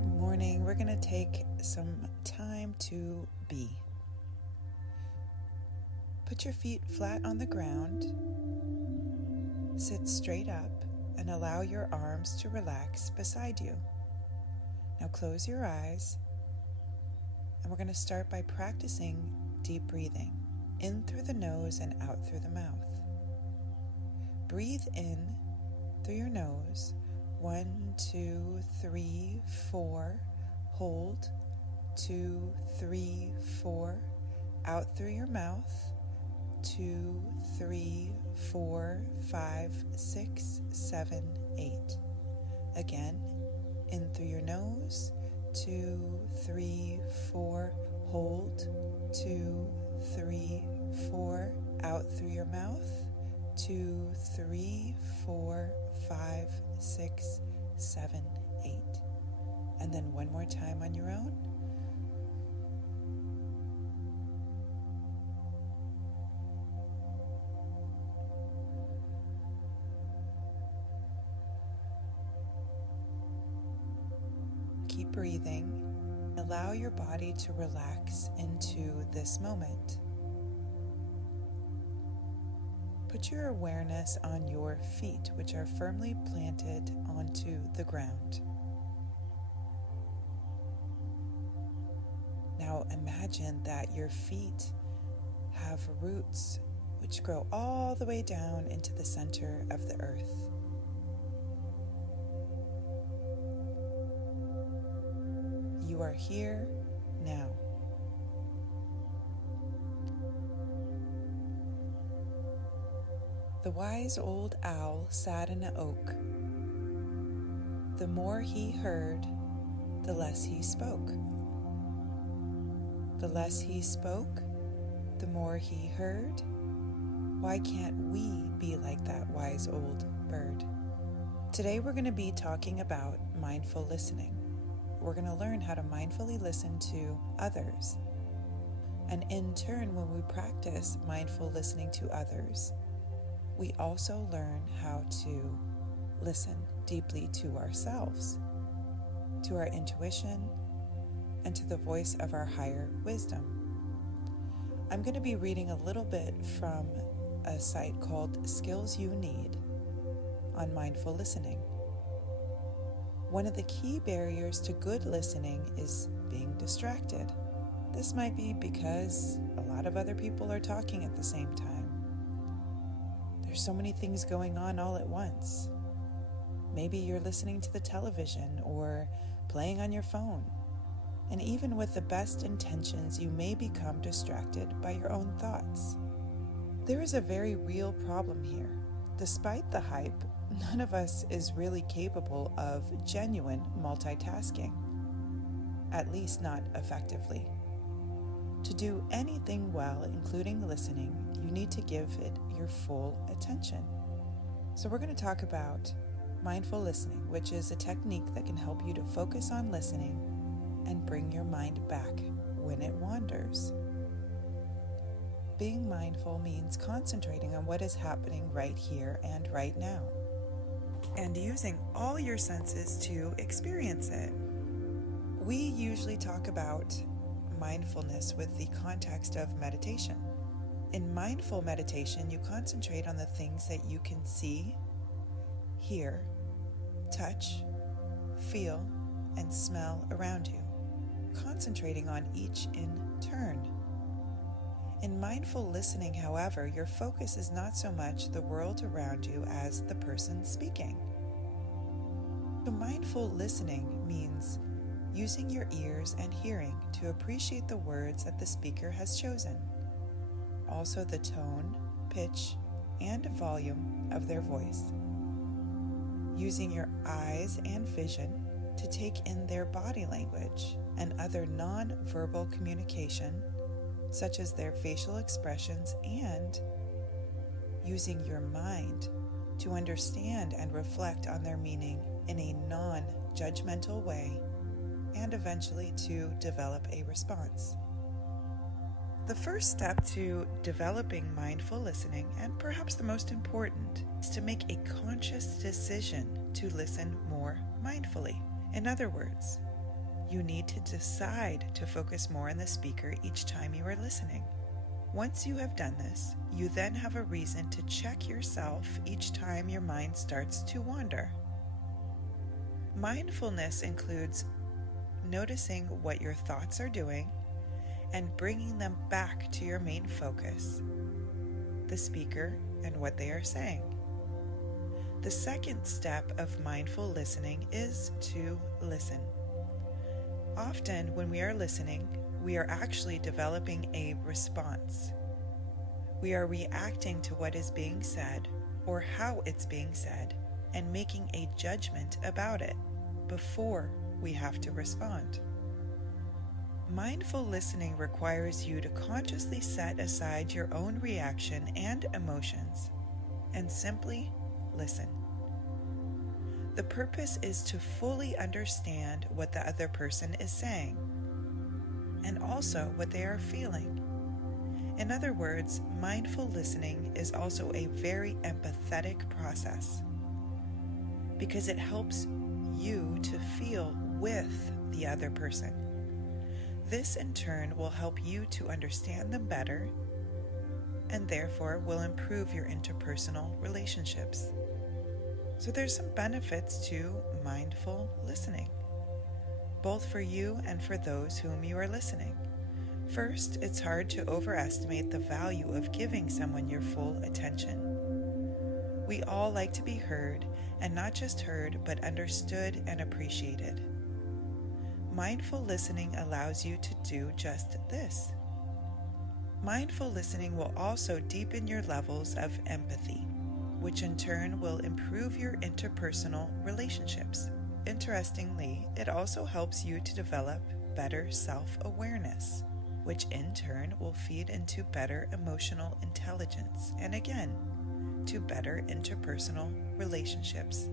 Good morning. We're going to take some time to be. Put your feet flat on the ground. Sit straight up and allow your arms to relax beside you. Now close your eyes, and we're going to start by practicing deep breathing, in through the nose and out through the mouth. Breathe in through your nose. 1, 2, 3, 4. Hold. 2, 3, 4. Out through your mouth. 2, 3, 4, 5, 6, 7, 8. Again, in through your nose. 2, 3, 4. Hold. 2, 3, 4. Out through your mouth. 2, 3, 4, 5, 6, 7, 8. And then one more time on your own. Keep breathing. Allow your body to relax into this moment. Put your awareness on your feet, which are firmly planted onto the ground. Now imagine that your feet have roots which grow all the way down into the center of the earth. You are here now. The wise old owl sat in an oak. The more he heard, the less he spoke. The less he spoke, the more he heard. Why can't we be like that wise old bird? Today we're going to be talking about mindful listening. We're going to learn how to mindfully listen to others. And in turn, when we practice mindful listening to others, we also learn how to listen deeply to ourselves, to our intuition, and to the voice of our higher wisdom. I'm going to be reading a little bit from a site called Skills You Need on mindful listening. One of the key barriers to good listening is being distracted. This might be because a lot of other people are talking at the same time. There's so many things going on all at once. Maybe you're listening to the television or playing on your phone. And even with the best intentions, you may become distracted by your own thoughts. There is a very real problem here. Despite the hype, none of us is really capable of genuine multitasking, at least not effectively. To do anything well, including listening, you need to give it your full attention. So we're going to talk about mindful listening, which is a technique that can help you to focus on listening and bring your mind back when it wanders. Being mindful means concentrating on what is happening right here and right now, and using all your senses to experience it. We usually talk about mindfulness with the context of meditation. In mindful meditation, you concentrate on the things that you can see, hear, touch, feel, and smell around you, concentrating on each in turn. In mindful listening, however, your focus is not so much the world around you as the person speaking. So mindful listening means using your ears and hearing to appreciate the words that the speaker has chosen, also the tone, pitch, and volume of their voice. Using your eyes and vision to take in their body language and other non-verbal communication, such as their facial expressions, and using your mind to understand and reflect on their meaning in a non-judgmental way, and eventually to develop a response. The first step to developing mindful listening, and perhaps the most important, is to make a conscious decision to listen more mindfully. In other words, You need to decide to focus more on the speaker each time you are listening. Once you have done this, you then have a reason to check yourself each time your mind starts to wander. Mindfulness includes noticing what your thoughts are doing and bringing them back to your main focus, the speaker and what they are saying. The second step of mindful listening is to listen. Often when we are listening, we are actually developing a response. We are reacting to what is being said or how it's being said and making a judgment about it before we have to respond. Mindful listening requires you to consciously set aside your own reaction and emotions and simply listen. The purpose is to fully understand what the other person is saying and also what they are feeling. In other words, mindful listening is also a very empathetic process because it helps you to feel with the other person. This in turn will help you to understand them better and therefore will improve your interpersonal relationships. So there's some benefits to mindful listening, both for you and for those whom you are listening. First, it's hard to overestimate the value of giving someone your full attention. We all like to be heard, and not just heard, but understood and appreciated. Mindful listening allows you to do just this. Mindful listening will also deepen your levels of empathy, which in turn will improve your interpersonal relationships. Interestingly, it also helps you to develop better self-awareness, which in turn will feed into better emotional intelligence and again, to better interpersonal relationships.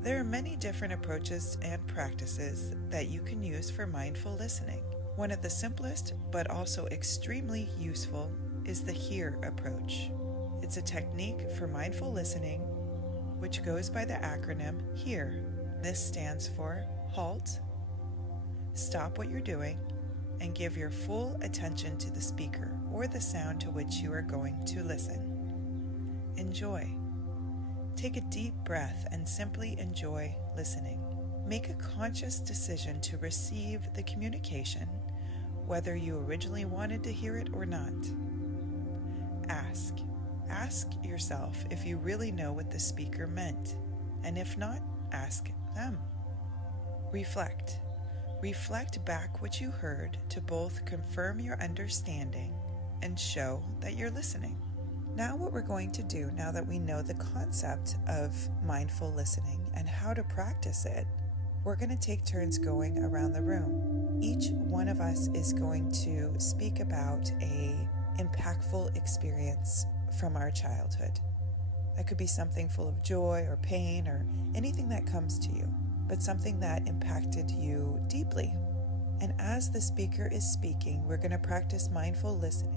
There are many different approaches and practices that you can use for mindful listening. One of the simplest but also extremely useful is the HEAR approach. It's a technique for mindful listening which goes by the acronym HEAR. This stands for halt, stop what you're doing, and give your full attention to the speaker or the sound to which you are going to listen. Enjoy. Take a deep breath and simply enjoy listening. Make a conscious decision to receive the communication, whether you originally wanted to hear it or not. Ask yourself if you really know what the speaker meant, and if not, ask them. Reflect. Reflect back what you heard to both confirm your understanding and show that you're listening. Now what we're going to do, now that we know the concept of mindful listening and how to practice it, we're going to take turns going around the room. Each one of us is going to speak about an impactful experience from our childhood. That could be something full of joy or pain or anything that comes to you, but something that impacted you deeply. And as the speaker is speaking, we're going to practice mindful listening.